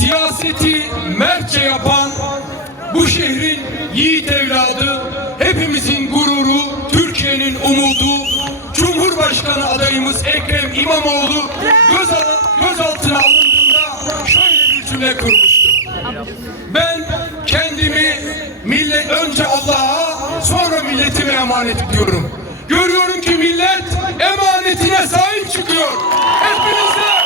siyaseti mertçe yapan bu şehrin yiğit evladı, hepimizin gururu, Türkiye'nin umudu, Cumhurbaşkanı adayımız Ekrem İmamoğlu göz, gözaltına alındığında şöyle bir cümle kurmuştu. Ben kendimi millet önce Allah'a sonra milletime emanet ediyorum. Görüyorum ki millet emanetine sahip çıkıyor. Hepinize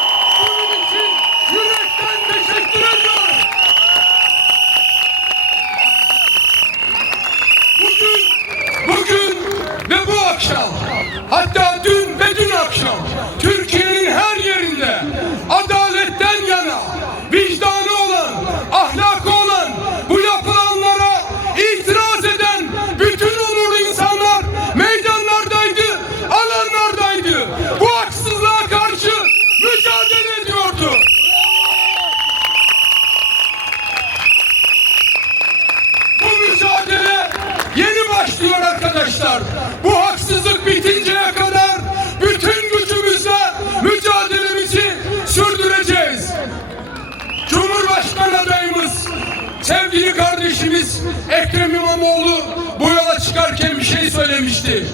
sevgili kardeşimiz Ekrem İmamoğlu bu yola çıkarken bir şey söylemişti.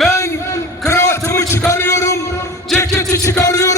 Ben kravatımı çıkarıyorum, ceketi çıkarıyorum.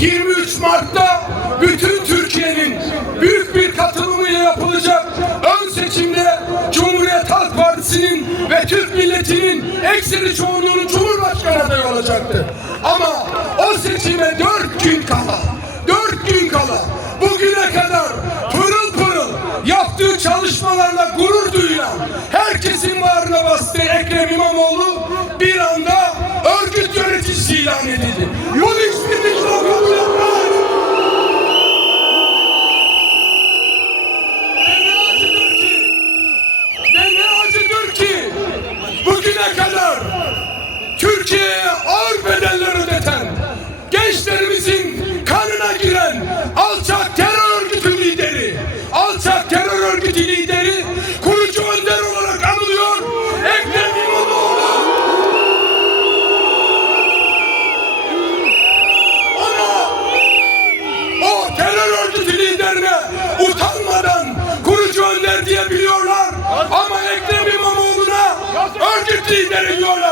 23 Mart'ta bütün Türkiye'nin büyük bir katılımıyla yapılacak ön seçimde Cumhuriyet Halk Partisi'nin ve Türk milletinin ekseri çoğunluğunun Cumhurbaşkanı adayı olacaktı. Ama o seçime dört gün kala, dört gün kala bugüne kadar pırıl pırıl yaptığı çalışmalarla gurur duyulan herkesin varına bastığı Ekrem İmamoğlu bir anda örgüt yöneticisi ilan edildi. gonna go to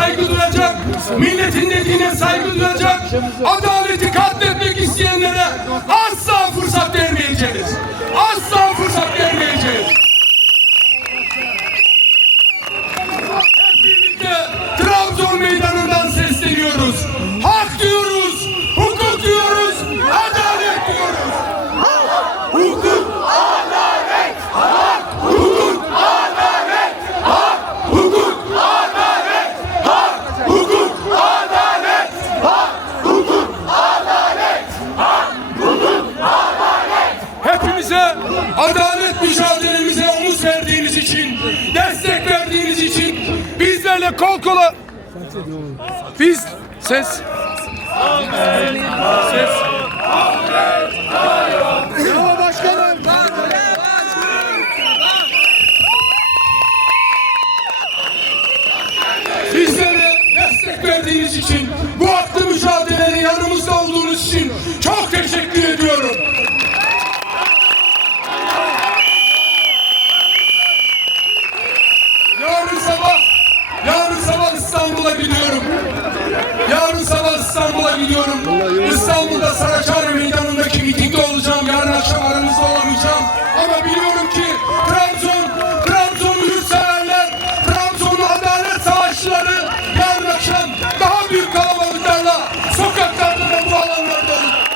saygı duyacak, milletin dediğine saygı duyacak, adaleti katletmek isteyenlere kol kola. Biz ses. Ses. Bizlere destek verdiğiniz için, bu haklı mücadelede yanımızda olduğunuz için çok teşekkür ediyorum. Yarın sabah İstanbul'a gidiyorum. Yarın sabah İstanbul'a gidiyorum. İstanbul'da Saraçhane Meydanı'ndaki mitingde olacağım. Yarın akşam aranızda olamayacağım. Ama biliyorum ki Trabzon, Trabzon yurtseverler, Trabzon'un adalet savaşçıları yarın akşam daha büyük kalabalıklarla sokaklarda ve bu alanlarda olacak.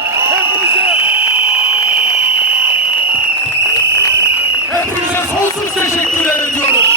Hepinize sonsuz teşekkür ediyorum.